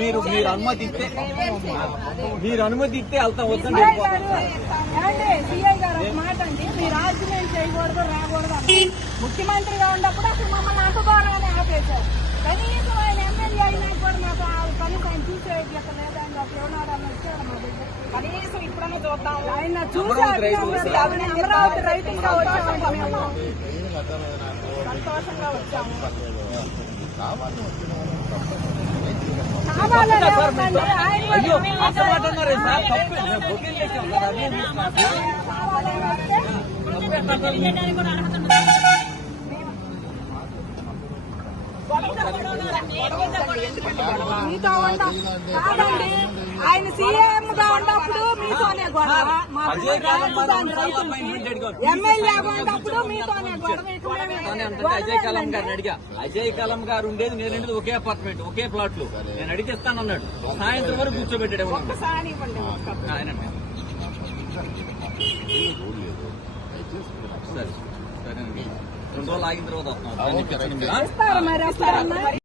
మీరు అనుమతి ఇస్తే వెళ్తాం. వద్దండి సిఐ గారు ఒక మాట అండి, మీరు ఆర్గ్యుమెంట్ చేయకూడదు రాకూడదు అంటే ముఖ్యమంత్రిగా ఉన్నప్పుడు అసలు మమ్మల్ని అంటుకోవాలని ఆపేశారు. కనీసం ఆయన ఎమ్మెల్యే అయినా కూడా మాకు కనీసం ఆయన చూసే యోగ్యత లేదండి. ఒక ఎవరిని వచ్చాడు మా దగ్గర కనీసం ఇప్పుడన్నా చూద్దాం. ఆయన చూసి అమరావతి రైతులుగా వచ్చామండి, మేము సంతోషంగా వచ్చాము. మీతో కాదండి, ఆయన సీఎం గా ఉన్నప్పుడు మీతోనే గొడవ, ఎమ్మెల్యేగా ఉన్నప్పుడు మీతోనే గొడవ. అజయ్ కలాం గారిని అడిగా. అజయ్ కలాం గారు ఉండేది నేను ఒకే అపార్ట్మెంట్ ఒకే ప్లాట్ లో. నేను అడిగితే ఇస్తానన్నాడు. సాయంత్రం వరకు కూర్చోబెట్టాడు. సరే 2 రోజులు ఆగిన తర్వాత వస్తున్నాం.